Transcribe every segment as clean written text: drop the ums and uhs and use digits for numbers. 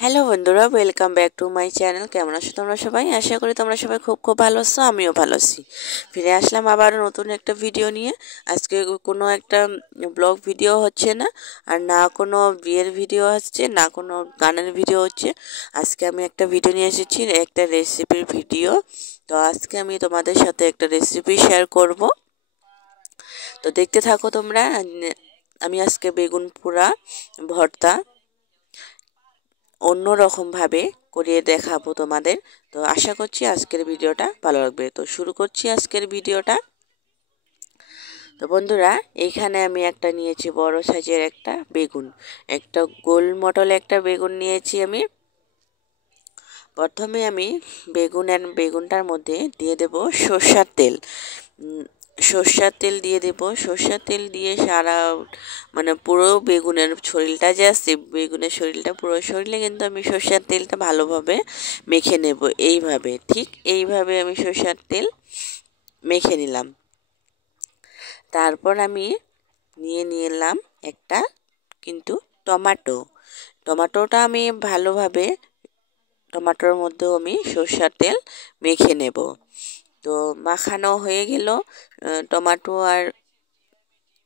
Hello বন্ধুরা, welcome back to my channel. কেমন আছো তোমরা সবাই? আশা করি তোমরা সবাই খুব খুব ভালো আছো, আমিও ভালো আছি। ফিরে আসলাম আবার নতুন একটা ভিডিও নিয়ে। আজকে কোনো একটা ব্লগ ভিডিও হচ্ছে না, আর না কোনো বিয়ের ভিডিও হচ্ছে, না কোনো গানের ভিডিও হচ্ছে। আজকে আমি একটা ভিডিও নিয়ে এসেছি, একটা রেসিপির ভিডিও। তো আজকে আমি তোমাদের সাথে একটা রেসিপি শেয়ার করব, তো দেখতে থাকো তোমরা। আমি আজকে বেগুন পোড়া ভর্তা অন্য রকমভাবে করিয়ে দেখাবো তোমাদের। তো আশা করছি আজকের ভিডিওটা ভালো লাগবে। তো শুরু করছি আজকের ভিডিওটা। তো বন্ধুরা, এইখানে আমি একটা নিয়েছি বড় সাইজের একটা বেগুন, একটা গোল মটল একটা বেগুন নিয়েছি আমি। প্রথমে আমি বেগুনটার মধ্যে দিয়ে দেব সরষের তেল। সরষের তেল দিয়ে দেব। সরষের তেল দিয়ে সারা পুরো বেগুনের শরীরটা যে আছে, বেগুনের শরীরটা পুরো শরীরে কিন্তু আমি সরষের তেলটা ভালোভাবে মেখে নেব। ঠিক এইভাবে আমি সরষের তেল মেখে নিলাম। তারপর আমি নিয়ে নিলাম একটা কিন্তু টমাটোটা আমি ভালোভাবে টমাটোর মধ্যেও আমি সরষের তেল মেখে নেব। তো মাখানো হয়ে গেল টমাটো আর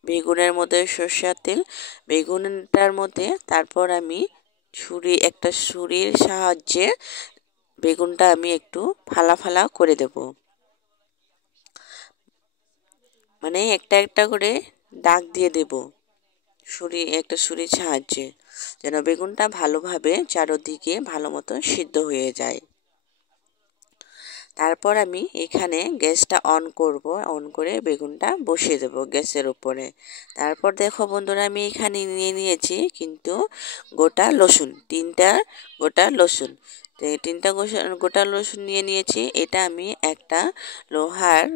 বেগুনের মধ্যে সরষের তেল। বেগুনটার মধ্যে তারপর আমি ছুরির সাহায্যে বেগুনটা আমি একটু ফালা ফালা করে দেব, একটা একটা করে দাগ দিয়ে দেব ছুরির সাহায্যে, যেন বেগুনটা ভালোভাবে চারদিকে ভালো মতো সিদ্ধ হয়ে যায়। তারপর আমি এখানে গ্যাসটা অন করে বেগুনটা বসিয়ে দেব গ্যাসের উপরে। তারপর দেখো বন্ধুরা, আমি এখানে নিয়ে নিয়েছি কিন্তু তিনটা গোটা রসুন। গোটা রসুন নিয়ে নিয়েছি। এটা আমি একটা লোহার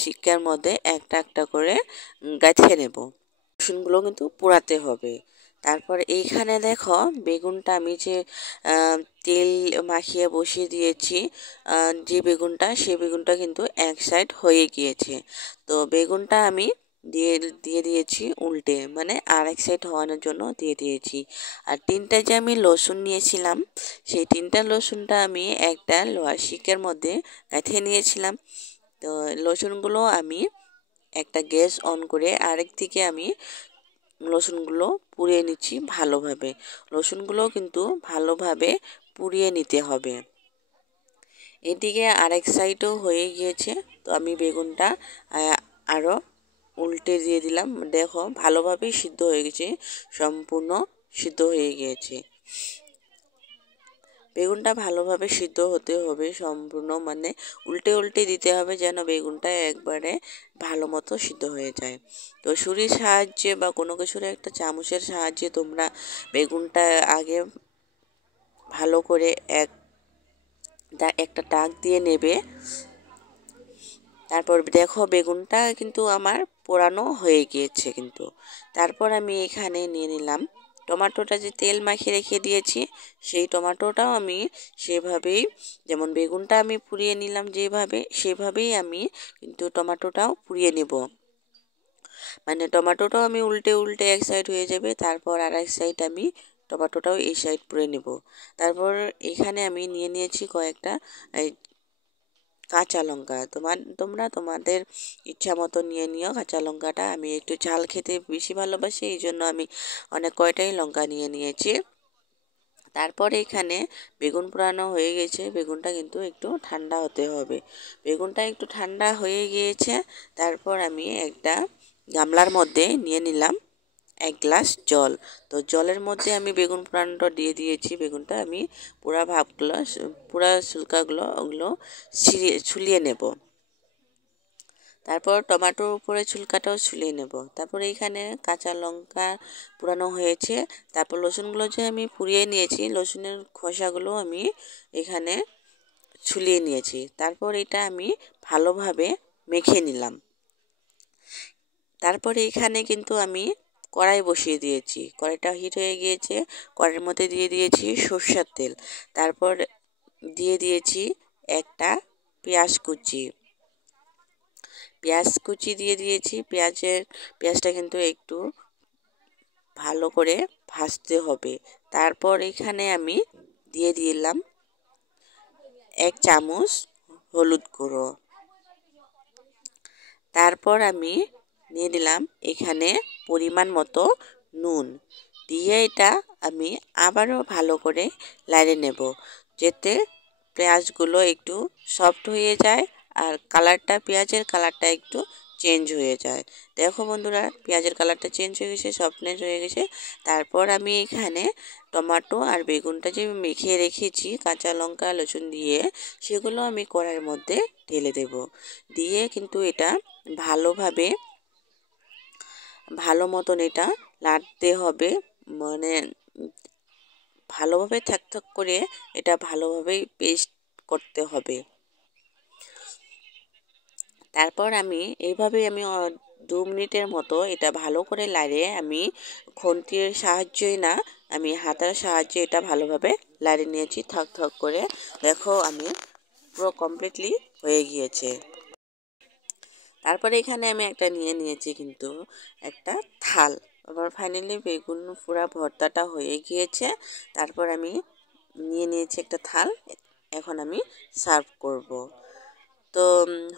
শিকের মধ্যে একটা একটা করে গাঁথিয়ে নেব। রসুনগুলো কিন্তু পোড়াতে হবে। তারপর এইখানে দেখো বেগুনটা আমি যে তেল মাখিয়ে বসিয়ে দিয়েছি, সেই বেগুনটা কিন্তু এক সাইড হয়ে গিয়েছে। তো বেগুনটা আমি দিয়ে দিয়েছি উল্টে, আর এক সাইড হওয়ানোর জন্য দিয়ে দিয়েছি। আর তিনটা যে আমি রসুন নিয়েছিলাম, সেই তিনটা রসুনটা আমি একটা লোহার শিকের মধ্যে গাঁথিয়ে নিয়েছিলাম। তো রসুনগুলো আমি একটা গ্যাস অন করে আরেক দিকে আমি রসুনগুলো পুড়িয়ে নিচ্ছি ভালোভাবে। রসুনগুলো কিন্তু ভালোভাবে পুড়িয়ে নিতে হবে। এদিকে আরেক সাইডও হয়ে গিয়েছে। তো আমি বেগুনটা আরও উল্টে দিয়ে দিলাম। দেখো ভালোভাবেই সিদ্ধ হয়ে গেছে, সম্পূর্ণ সিদ্ধ হয়ে গিয়েছে। বেগুনটা ভালোভাবে সিদ্ধ হতে হবে, সম্পূর্ণ উল্টে উল্টে দিতে হবে যেন বেগুনটা একবারে ভালো মতো সিদ্ধ হয়ে যায়। তো ছুরির সাহায্যে বা কোনো কিছুর একটা চামচের সাহায্যে তোমরা বেগুনটা আগে ভালো করে একটা দাগ দিয়ে নেবে। তারপর দেখো বেগুনটা কিন্তু আমার পোড়ানো হয়ে গিয়েছে কিন্তু। তারপর আমি এখানে নিয়ে নিলাম টমেটোটা, যে তেল মাখিয়ে রেখে দিয়েছি সেই টমেটোটাও আমি সেভাবেই, যেমন বেগুনটা আমি পুড়িয়ে নিলাম সেভাবেই আমি কিন্তু টমেটোটাও পুড়িয়ে নেব। টমেটোটাও আমি উল্টে উল্টে এক সাইড হয়ে যাবে, তারপর আর এক সাইড আমি টমেটোটাও এই সাইড পুড়ে নেব। তারপর এখানে আমি নিয়ে নিয়েছি কয়েকটা কাঁচা লঙ্কা। তোমরা তোমাদের ইচ্ছা মতো নিয়ে নিও কাঁচা লঙ্কাটা। আমি একটু ঝাল খেতে বেশি ভালোবাসি, এই জন্য আমি অনেক কয়টাই লঙ্কা নিয়ে নিয়েছি। তারপরে এখানে বেগুন পোড়ানো হয়ে গেছে, বেগুনটা কিন্তু একটু ঠান্ডা হতে হবে। বেগুনটা একটু ঠান্ডা হয়ে গিয়েছে। তারপর আমি একটা গামলার মধ্যে নিয়ে নিলাম এক গ্লাস জল। তো জলের মধ্যে আমি বেগুন পোড়ানোটা দিয়ে দিয়েছি। বেগুনটা আমি পুরা ওগুলো ছুলিয়ে নেব। তারপর টমেটোর উপরে ছুলকাটাও ছুলিয়ে নেব। তারপর এইখানে কাঁচা লঙ্কা পোড়ানো হয়েছে। তারপর রসুনগুলো যে আমি পুড়িয়ে নিয়েছি, রসুনের খোসাগুলো আমি এখানে ছুলিয়ে নিয়েছি। তারপর এটা আমি ভালোভাবে মেখে নিলাম। তারপরে এখানে কিন্তু আমি কড়াই বসিয়ে দিয়েছি। কড়াইটা হিট হয়ে গিয়েছে। কড়াইয়ের মধ্যে দিয়ে দিয়েছি সরষের তেল। তারপর দিয়ে দিয়েছি একটা পেঁয়াজ কুচি দিয়ে দিয়েছি। পেঁয়াজটা কিন্তু একটু ভালো করে ভাজতে হবে। তারপর এখানে আমি দিয়ে দিলাম 1 চামচ হলুদ গুঁড়ো। তারপর আমি নিয়ে দিলাম এখানে পরিমাণ মতো নুন, দিয়ে এটা আমি আবারও ভালো করে লাড়ে নেব, যাতে পেঁয়াজগুলো একটু সফট হয়ে যায় আর পেঁয়াজের কালারটা একটু চেঞ্জ হয়ে যায়। দেখো বন্ধুরা, পেঁয়াজের কালারটা চেঞ্জ হয়ে গেছে, সফটনেস হয়ে গেছে। তারপর আমি এখানে টমেটো আর বেগুনটা যে মেখে রেখেছি কাঁচা লঙ্কা রসুন দিয়ে, সেগুলো আমি কড়াইয়ের মধ্যে ঢেলে দেব। দিয়ে কিন্তু এটা ভালো মতন এটা নাড়তে হবে, মানে ভালোভাবে থাক করে এটা ভালোভাবেই পেস্ট করতে হবে। তারপর আমি এইভাবেই 2 মিনিটের মতো এটা ভালো করে লাড়ে আমি খুন্তির সাহায্যই না, আমি হাতার সাহায্যে এটা ভালোভাবে লাড়ে নিয়েছি থক থক করে। দেখো আমি পুরো কমপ্লিটলি হয়ে গিয়েছে। তারপরে এখানে আমি একটা নিয়ে নিয়েছি কিন্তু একটা থাল। আবার ফাইনালি বেগুন পুরা ভর্তাটা হয়ে গিয়েছে। তারপর আমি নিয়ে নিয়েছি একটা থাল, এখন আমি সার্ভ করব। তো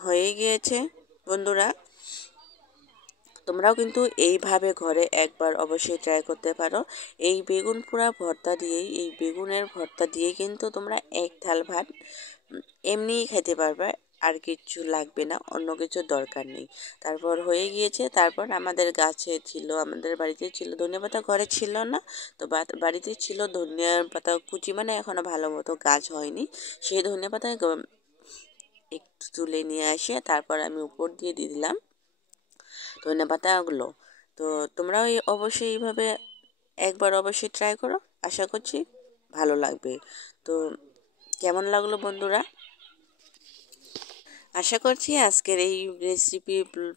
হয়ে গিয়েছে বন্ধুরা, তোমরাও কিন্তু এইভাবে ঘরে একবার অবশ্যই ট্রাই করতে পারো। এই বেগুনের ভর্তা দিয়েই কিন্তু তোমরা এক থাল ভাত এমনিই খেতে পারবে, আর কিছু লাগবে না, অন্য কিছু দরকার নেই। তারপর হয়ে গিয়েছে। তারপর আমাদের বাড়িতে ছিল ধনেপাতা, ঘরে ছিল না, তো বাড়িতে ছিল ধনেপাতা কুচি, মানে এখনও ভালো মতো গাছ হয়নি। সেই ধনেপাতা একটু তুলে নিয়ে আসে তারপর আমি উপর দিয়ে দিলাম ধনেপাতাগুলো। তো তোমরাও অবশ্যই এইভাবে একবার অবশ্যই ট্রাই করো, আশা করছি ভালো লাগবে। তো কেমন লাগলো বন্ধুরা? আশা করছি আজকের এই রেসিপি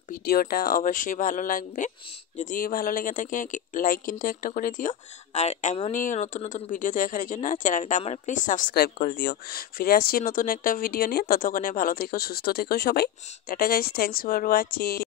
ভিডিওটা অবশ্যই ভালো লাগবে। যদি ভালো লেগে থাকে লাইক কিন্তু একটা করে দিও, আর এমনই নতুন নতুন ভিডিও দেখার জন্য চ্যানেলটা আমার প্লিজ সাবস্ক্রাইব করে দিও। ফিরে আসছি নতুন একটা ভিডিও নিয়ে, ততক্ষণে ভালো থেকো, সুস্থ থেকো সবাই। Tata guys, thanks for watching.